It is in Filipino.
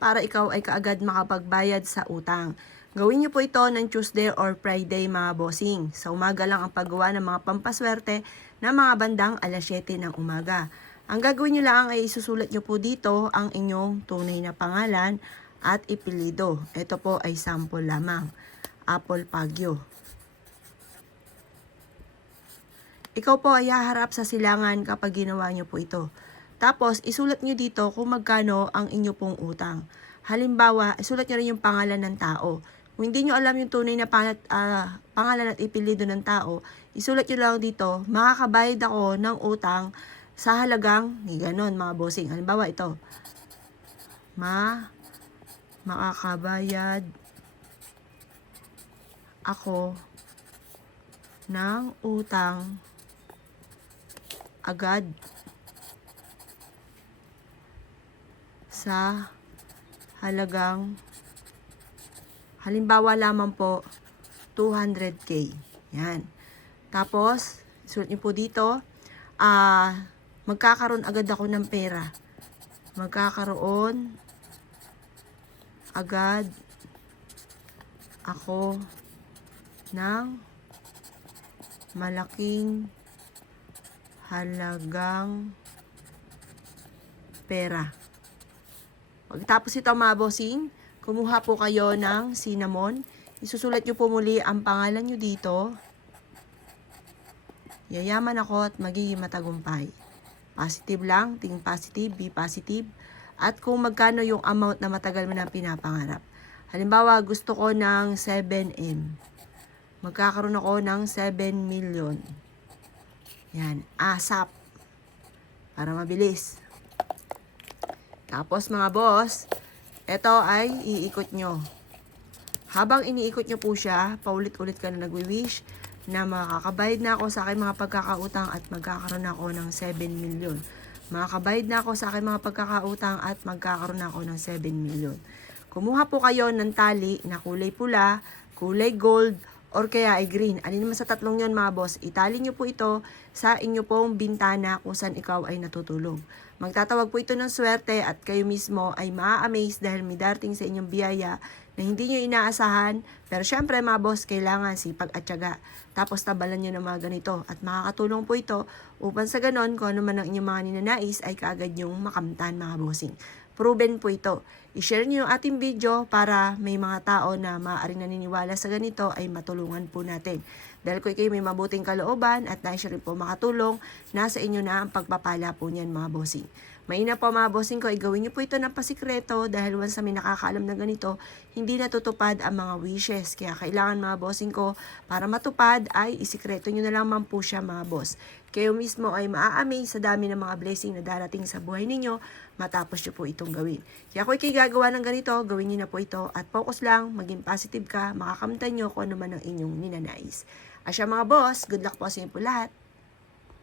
Para ikaw ay kaagad makapagbayad sa utang. Gawin niyo po ito ng Tuesday or Friday mga bossing. Sa umaga lang ang paggawa ng mga pampaswerte na mga bandang alas 7 ng umaga. Ang gagawin niyo lang ay isusulat niyo po dito ang inyong tunay na pangalan at ipilido. Ito po ay sample lamang. Apple Pagyo. Ikaw po ay haharap sa silangan kapag ginawa niyo po ito. Tapos, isulat nyo dito kung magkano ang inyo pong utang. Halimbawa, isulat nyo rin yung pangalan ng tao. Kung hindi nyo alam yung tunay na pangalan at ipilido ng tao, isulat nyo lang dito, makakabayad ako ng utang sa halagang, ganon mga bossing. Halimbawa, ito. Makakabayad ako ng utang agad sa halagang halimbawa lamang po 200k. Yan. Tapos, sulat niyo po dito, magkakaroon agad ako ng pera. Magkakaroon agad ako ng malaking halagang pera. Pagkatapos ito mga bossing, kumuha po kayo ng cinnamon. Isusulat nyo po muli ang pangalan nyo dito. Yayaman ako at magiging matagumpay. Positive lang, think positive, be positive. At kung magkano yung amount na matagal mo nang pinapangarap. Halimbawa, gusto ko ng 7M. Magkakaroon ako ng 7 million. Yan, ASAP. Para mabilis. Tapos mga boss, ito ay iikot nyo. Habang iniikot nyo po siya, paulit-ulit ka na nagwi-wish na makakabayad na ako sa aking mga pagkakautang at magkakaroon ako ng 7 million. Makakabayad na ako sa aking mga pagkakautang at magkakaroon ako ng 7 million. Kumuha po kayo ng tali na kulay pula, kulay gold, or kaya ay green. Alin naman sa tatlong yon mga boss, itali nyo po ito sa inyo pong bintana kung saan ikaw ay natutulog. Magtatawag po ito ng swerte at kayo mismo ay maa-amaze dahil may darating sa inyong biyaya na hindi nyo inaasahan. Pero syempre mga boss, kailangan sipag at tiyaga. Tapos tabalan nyo ng mga ganito at makakatulong po ito upang sa ganon kung ano man ang inyong mga ninanais ay kaagad yung makamtan mga bossing. Proven po ito. I-share nyo yung ating video para may mga tao na maaaring naniniwala sa ganito ay matulungan po natin. Dahil kung kayo may mabuting kalooban at nais rin po makatulong, nasa inyo na ang pagpapala po niyan mga bossing. Mainam po mga bossing ko, gawin nyo po ito ng pasikreto dahil once na may nakakaalam na ganito, hindi natutupad ang mga wishes. Kaya kailangan mga bossing ko, para matupad ay isikreto nyo na lamang po siya mga boss. Kayo mismo ay maa-amaze sa dami ng mga blessing na darating sa buhay ninyo matapos nyo po itong gawin. Kaya kung kayo gagawa ng ganito, gawin nyo na po ito at focus lang, maging positive ka, makakamtan nyo kung ano man ang inyong ninanais. Asya mga boss, good luck po sa inyo po lahat.